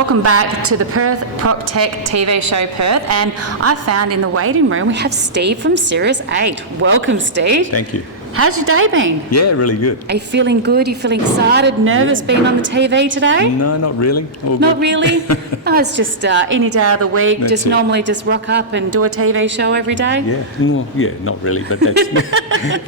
welcome back to the Perth PropTech TV show Perth, and I found in the waiting room we have Steve from Cirrus 8. Welcome, Steve. Thank you. How's your day been? Yeah, really good. Are you feeling good? Are you feeling excited, nervous being on the TV today? No, not really. All Not good. really? No, it's just any day of the week, That's just it. normally just rock up and do a TV show every day? Yeah, well, yeah, not really, but that's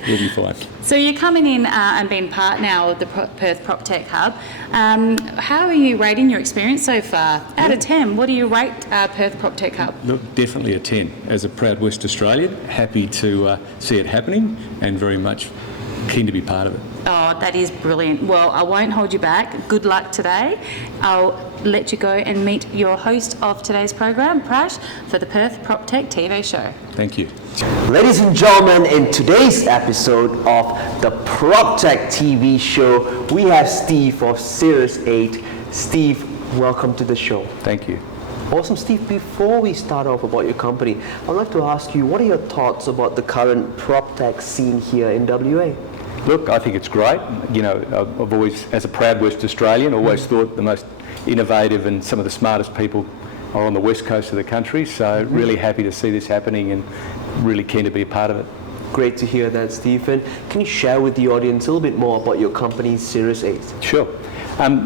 we'll be fine. So you're coming in and being part now of the Perth PropTech Hub. How are you rating your experience so far? Out of 10, what do you rate Perth PropTech Hub? Look, definitely a 10. As a proud West Australian, happy to see it happening and very much keen to be part of it. Oh, that is brilliant. Well, I won't hold you back. Good luck today. I'll let you go and meet your host of today's program, Prash, for the Perth PropTech TV show. Thank you. Ladies and gentlemen, in today's episode of the PropTech TV show, we have Steve of Cirrus 8. Steve, welcome to the show. Thank you. Awesome, Steve. Before we start off about your company, I'd like to ask you, what are your thoughts about the current PropTech scene here in WA? Look, I think it's great. You know, I've always, as a proud West Australian, always thought the most innovative and some of the smartest people are on the west coast of the country. So really happy to see this happening and really keen to be a part of it. Great to hear that, Stephen. Can you share with the audience a little bit more about your company, Cirrus 8? Sure.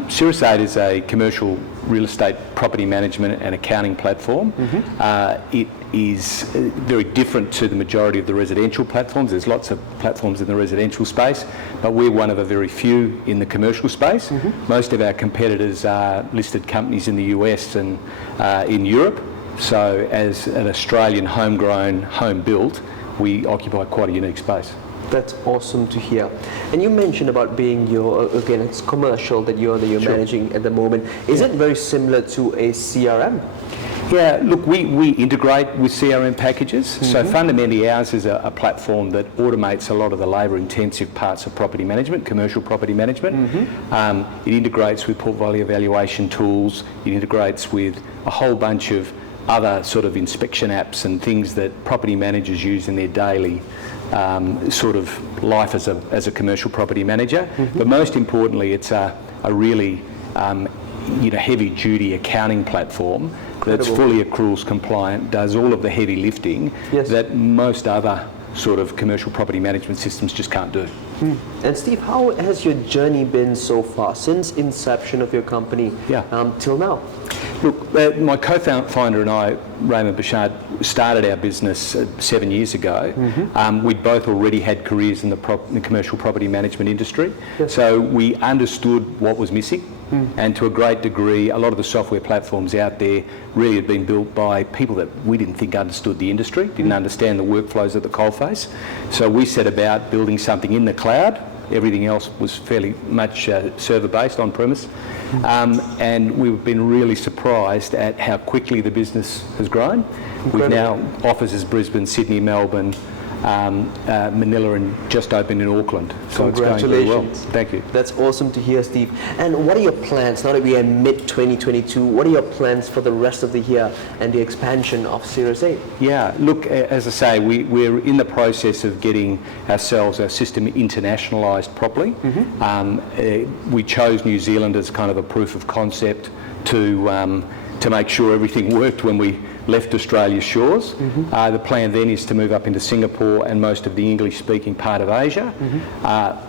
Cirrus 8 is a commercial real estate property management and accounting platform. It is very different to the majority of the residential platforms. There's lots of platforms in the residential space, but we're one of a very few in the commercial space. Most of our competitors are listed companies in the US and in Europe. So as an Australian homegrown, home-built, we occupy quite a unique space. That's awesome to hear. And you mentioned about being again, it's commercial that you're Sure. managing at the moment. Is it very similar to a CRM? Yeah, look, we integrate with CRM packages. So fundamentally ours is a platform that automates a lot of the labour-intensive parts of property management, commercial property management. It integrates with portfolio valuation tools. It integrates with a whole bunch of other sort of inspection apps and things that property managers use in their daily sort of life as a commercial property manager. But most importantly, it's a really heavy duty accounting platform that's fully accruals compliant, does all of the heavy lifting that most other sort of commercial property management systems just can't do. And Steve, how has your journey been so far since inception of your company till now? Look, my co-founder and I, Raymond Bouchard, started our business 7 years ago. We'd both already had careers in the commercial property management industry, so we understood what was missing. And to a great degree, a lot of the software platforms out there really had been built by people that we didn't think understood the industry, didn't understand the workflows at the coalface. So we set about building something in the cloud. Everything else was fairly much server-based, on-premise. And we've been really surprised at how quickly the business has grown. We've now offices Brisbane, Sydney, Melbourne, Manila, and just opened in Auckland. So it's going very well. Thank you. That's awesome to hear, Steve. And what are your plans, now that we are mid-2022, what are your plans for the rest of the year and the expansion of Cirrus 8? Yeah, look, as I say, we're in the process of getting our system internationalised properly. We chose New Zealand as kind of a proof of concept to make sure everything worked when we left Australia's shores. The plan then is to move up into Singapore and most of the English-speaking part of Asia,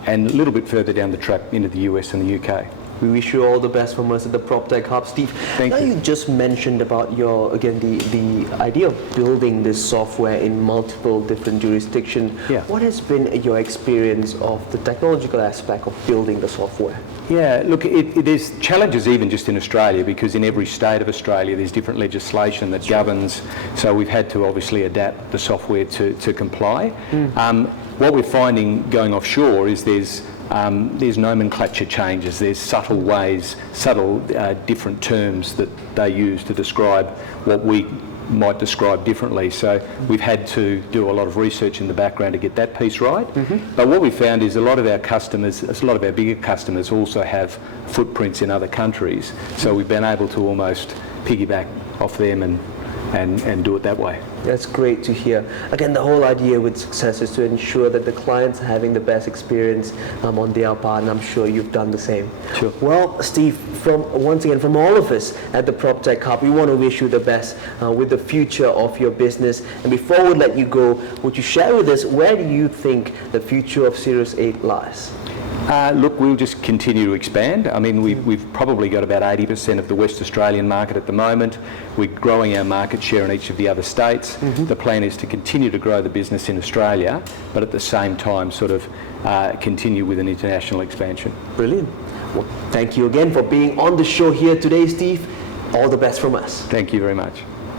and a little bit further down the track into the US and the UK. We wish you all the best from us at the PropTech Hub, Steve. Thank you. You just mentioned about your, again, the idea of building this software in multiple different jurisdictions. What has been your experience of the technological aspect of building the software? Yeah, look, there's challenges even just in Australia, because in every state of Australia there's different legislation that governs, so we've had to obviously adapt the software to comply. What we're finding going offshore is there's nomenclature changes, there's subtle ways, different terms that they use to describe what we might describe differently. So we've had to do a lot of research in the background to get that piece right. But what we found is a lot of our customers, a lot of our bigger customers also have footprints in other countries. So we've been able to almost piggyback off them and and do it that way. That's great to hear. Again, the whole idea with success is to ensure that the clients are having the best experience on their part, and I'm sure you've done the same. Sure. Well, Steve, once again, from all of us at the PropTech Hub, we want to wish you the best with the future of your business. And before we let you go, would you share with us where do you think the future of Cirrus 8 lies? Look, we'll just continue to expand. I mean, we've probably got about 80% of the West Australian market at the moment. We're growing our market share in each of the other states. The plan is to continue to grow the business in Australia, but at the same time sort of continue with an international expansion. Brilliant. Well, thank you again for being on the show here today, Steve. All the best from us. Thank you very much.